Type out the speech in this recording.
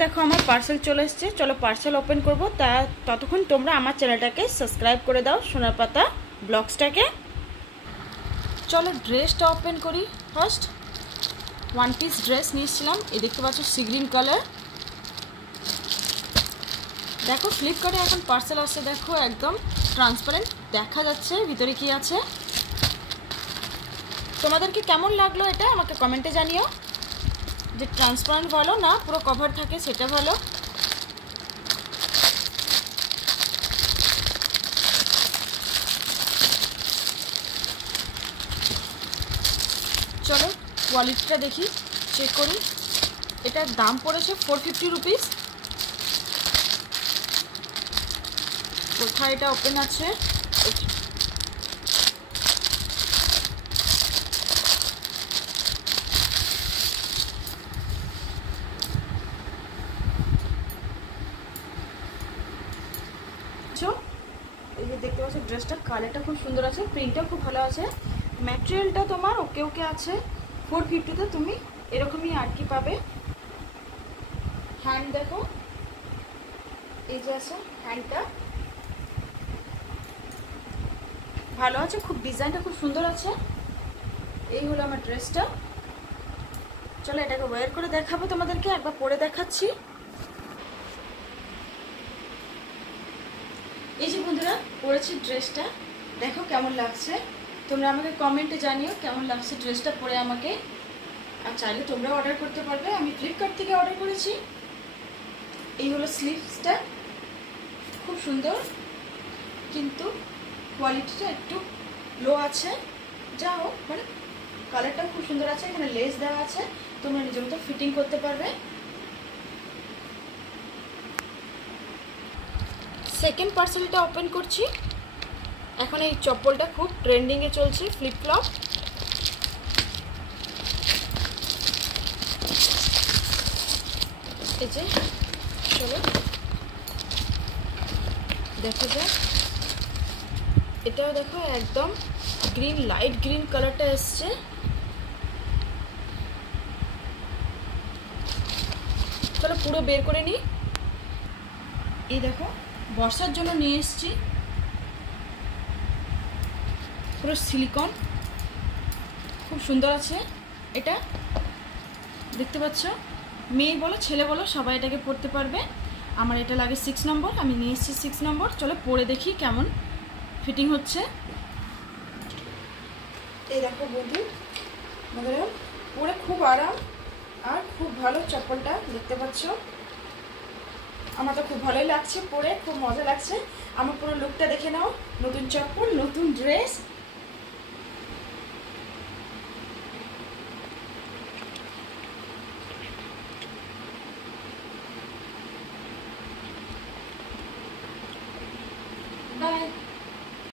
দেখো আমার পার্সেল চলে এসেছে, চলো পার্সেল ওপেন করব। ততক্ষণ তোমরা আমার চ্যানেলটাকে সাবস্ক্রাইব করে দাও, সোনার পাতা ব্লগসটাকে। চলো ড্রেসটা ওপেন করি। ফার্স্ট ওয়ান পিস ড্রেস নিয়েছিলাম, এই দেখতে পাচ্ছ সি গ্রিন কালার। দেখো ফ্লিপকার্টে এখন পার্সেল আসছে, দেখো একদম ট্রান্সপারেন্ট দেখা যাচ্ছে ভিতরে কি আছে। তোমাদেরকে কেমন লাগলো এটা আমাকে কমেন্টে জানিও, যে ট্রান্সপারেন্ট ভালো না পুরো কভার থাকে সেটা ভালো। চলো কোয়ালিটিটা দেখি, চেক করি। এটার দাম পড়েছে 450 রুপিস। কোথায় এটা ওপেন আছে, এই যে দেখতে পাচ্ছ ড্রেসটা কালারটা খুব সুন্দর আছে, প্রিন্টটা খুব ভালো আছে, ম্যাটেরিয়ালটা তোমার ওকে ওকে আছে। 450-তে তুমি এরকমই আর কি পাবে। হ্যান্ড দেখো, এই যে আছে হ্যান্ডটা ভালো আছে, খুব ডিজাইনটা খুব সুন্দর আছে। এই হলো আমার ড্রেসটা। চলো এটাকে ওয়্যার করে দেখাবো তোমাদেরকে, একবার পরে দেখাচ্ছি। এই যে বন্ধুরা পরেছি ড্রেসটা, দেখো কেমন লাগছে। তোমরা আমাকে কমেন্টে জানিও কেমন লাগছে ড্রেসটা পরে আমাকে। আর চাইলে তোমরা অর্ডার করতে পারবে, আমি ফ্লিপকার্ট থেকে অর্ডার করেছি। এই হলো স্লিভসটা, খুব সুন্দর, কিন্তু কোয়ালিটিটা একটু লো আছে। যা হোক মানে কালারটাও খুব সুন্দর আছে, এখানে লেস দেওয়া আছে, তোমরা নিজের মতো ফিটিং করতে পারবে। সেকেন্ড পার্সেলটা ওপেন করছি। এখন এই চপ্পলটা খুব ট্রেন্ডিংয়ে চলছে, ফ্লিপ ফ্লপ। এই যে চলো দেখা যায়, এটাও দেখো একদম গ্রিন, লাইট গ্রিন কালারটা এসছে। চলো পুরো বের করে নিই। এই দেখো বর্ষার জন্য নিয়ে এসছি, পুরো সিলিকন, খুব সুন্দর আছে। এটা দেখতে পাচ্ছ, মেয়ে বলো ছেলে বলো সবাই এটাকে পরতে পারবে। আমার এটা লাগে 6 নম্বর, আমি নিয়ে এসেছি 6 নম্বর। চলো পরে দেখি কেমন ফিটিং হচ্ছে। এই দেখো বন্ধু, আমাদের পরে খুব আরাম আর খুব ভালো চপ্পলটা, দেখতে পাচ্ছ। আমার তো খুব ভালোই লাগছে পরে, খুব মজা লাগছে। আমার পুরো লুকটা দেখে নাও, নতুন চপ্পল, নতুন ড্রেস,